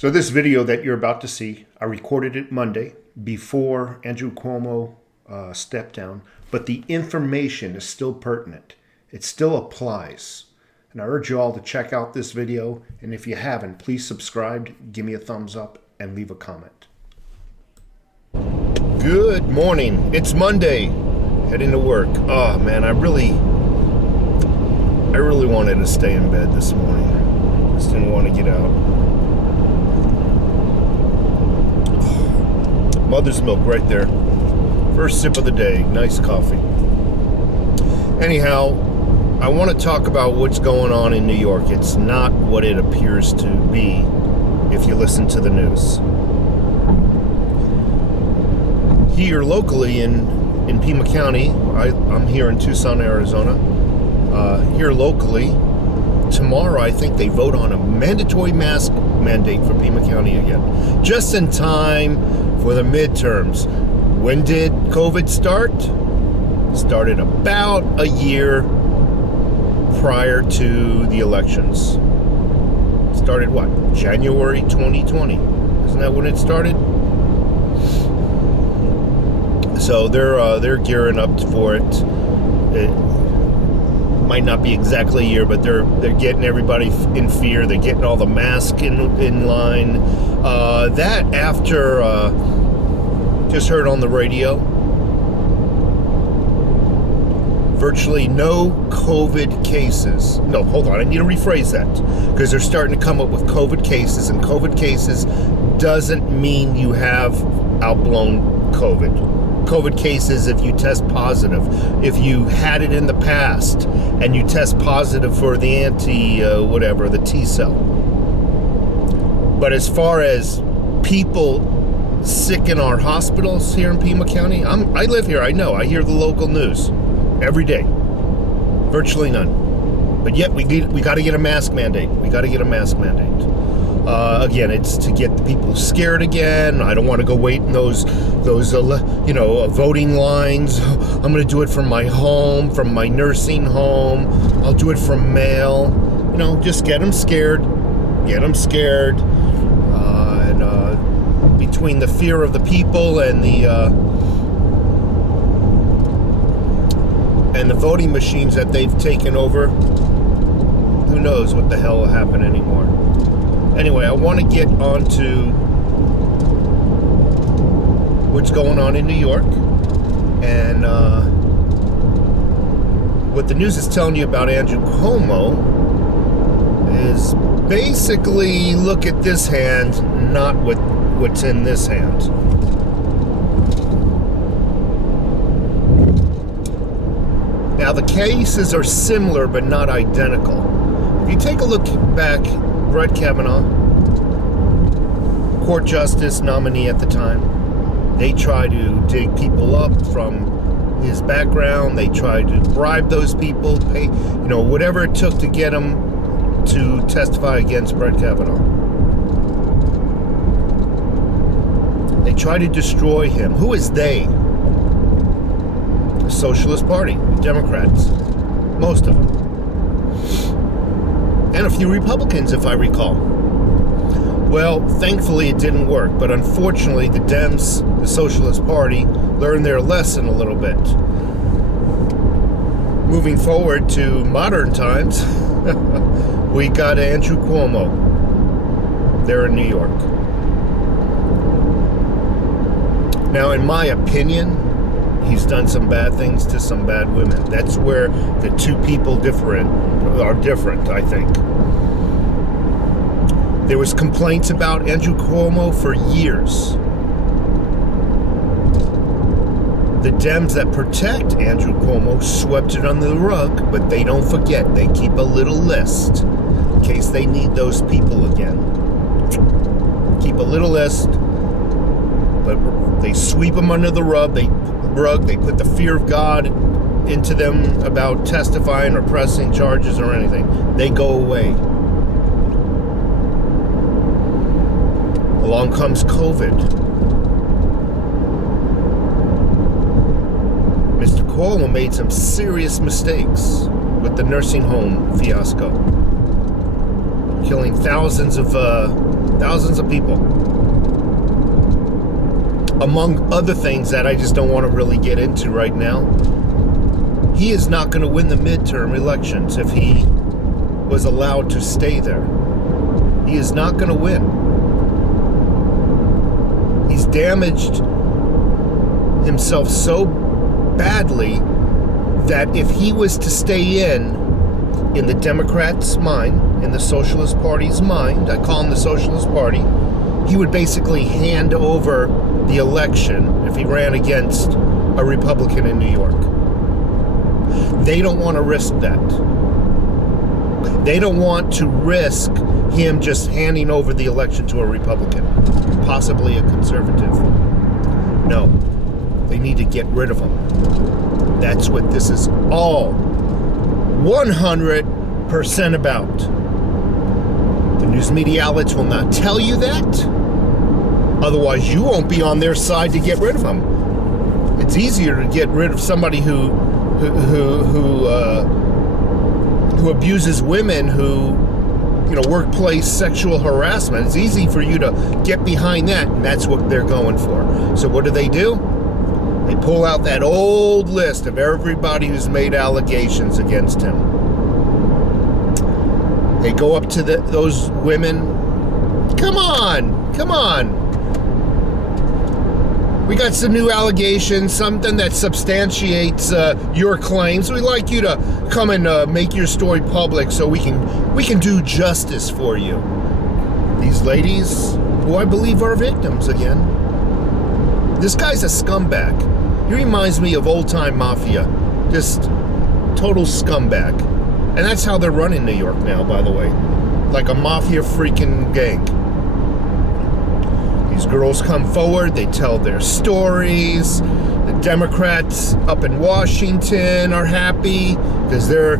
So this video that you're about to see, I recorded it Monday before Andrew Cuomo stepped down, but the information is still pertinent. It still applies. And I urge you all to check out this video. And if you haven't, please subscribe, give me a thumbs up, and leave a comment. Good morning. It's Monday. Heading to work. Oh man, I really wanted to stay in bed this morning. Just didn't want to get out. Mother's milk right there. First sip of the day. Nice coffee. Anyhow, I want to talk about what's going on in New York. It's not what it appears to be if you listen to the news. Here locally in Pima County, I'm here in Tucson, Arizona. Here locally, tomorrow I think they vote on a mandatory mask mandate for Pima County again. Just in time for the midterms. When did COVID start? Started about a year prior to the elections. Started what? January 2020. Isn't that when it started? So they're gearing up for it. It might not be exactly a year, but they're getting everybody in fear. They're getting all the masks in line. That after just heard on the radio, virtually no COVID cases. No, hold on. I need to rephrase that because they're starting to come up with COVID cases, and COVID cases doesn't mean you have outblown COVID. COVID cases if you test positive. If you had it in the past and you test positive for the the T cell. But as far as people sick in our hospitals here in Pima County, I live here, I know. I hear the local news every day. Virtually none. But yet we got to get a mask mandate. We got to get a mask mandate. Again, it's to get the people scared again. I don't want to go wait in those voting lines. I'm going to do it from my home, from my nursing home. I'll do it from mail. Just get them scared. Get them scared. And between the fear of the people and the voting machines that they've taken over, who knows what the hell will happen anymore. Anyway, I want to get on to what's going on in New York and what the news is telling you about Andrew Cuomo is basically look at this hand, not what's in this hand. Now, the cases are similar but not identical. If you take a look back, Brett Kavanaugh, court justice nominee at the time, they try to dig people up from his background. They try to bribe those people, pay, whatever it took to get them to testify against Brett Kavanaugh. They try to destroy him. Who is they? The Socialist Party, Democrats, most of them. And a few Republicans, if I recall. Well, thankfully it didn't work, but unfortunately the Dems, the Socialist Party, learned their lesson a little bit. Moving forward to modern times, we got Andrew Cuomo there in New York. Now, in my opinion, he's done some bad things to some bad women. That's where the two people are different, I think. There was complaints about Andrew Cuomo for years. The Dems that protect Andrew Cuomo swept it under the rug, but they don't forget. They keep a little list in case they need those people again. Keep a little list, but they sweep them under the rug. They put the fear of God into them about testifying or pressing charges or anything. They go away. Along comes COVID. Mr. Cuomo made some serious mistakes with the nursing home fiasco. killing thousands of people, among other things that I just don't want to really get into right now. He is not going to win the midterm elections if he was allowed to stay there. He is not going to win. He's damaged himself so badly that if he was to stay in the Democrats' mind, in the Socialist Party's mind, I call him the Socialist Party, he would basically hand over the election if he ran against a Republican in New York. They don't want to risk that. They don't want to risk him just handing over the election to a Republican, possibly a conservative. No, they need to get rid of him. That's what this is all 100% about. The news media outlets will not tell you that. Otherwise, you won't be on their side to get rid of him. It's easier to get rid of somebody who abuses women, who, workplace sexual harassment. It's easy for you to get behind that, and that's what they're going for. So what do? They pull out that old list of everybody who's made allegations against him. They go up to those women. Come on. We got some new allegations, something that substantiates your claims. We'd like you to come and make your story public so we can do justice for you. These ladies, who I believe are victims again. This guy's a scumbag. He reminds me of old-time mafia. Just total scumbag. And that's how they're running New York now, by the way. Like a mafia freaking gang. These girls come forward, they tell their stories. The Democrats up in Washington are happy because they're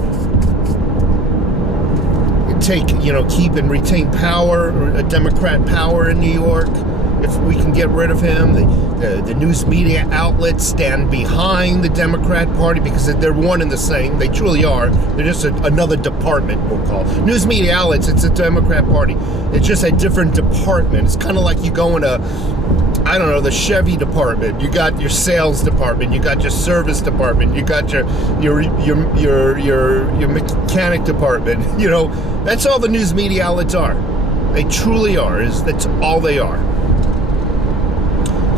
keep and retain power, a Democrat power in New York. If we can get rid of him, the news media outlets stand behind the Democrat Party because they're one and the same. They truly are. They're just another department, we'll call it. News media outlets, it's a Democrat Party. It's just a different department. It's kind of like you go in the Chevy department. You got your sales department. You got your service department. You got your mechanic department. That's all the news media outlets are. They truly are. That's all they are.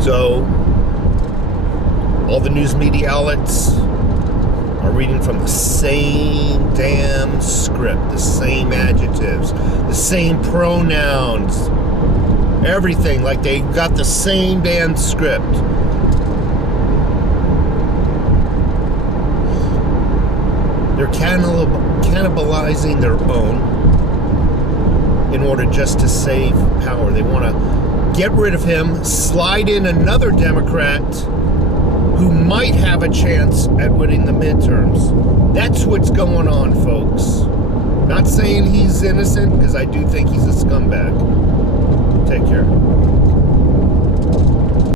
So, all the news media outlets are reading from the same damn script, the same adjectives, the same pronouns, everything, like they got the same damn script. They're cannibalizing their own in order just to save power. They want to get rid of him, slide in another Democrat who might have a chance at winning the midterms. That's what's going on, folks. Not saying he's innocent, because I do think he's a scumbag. Take care.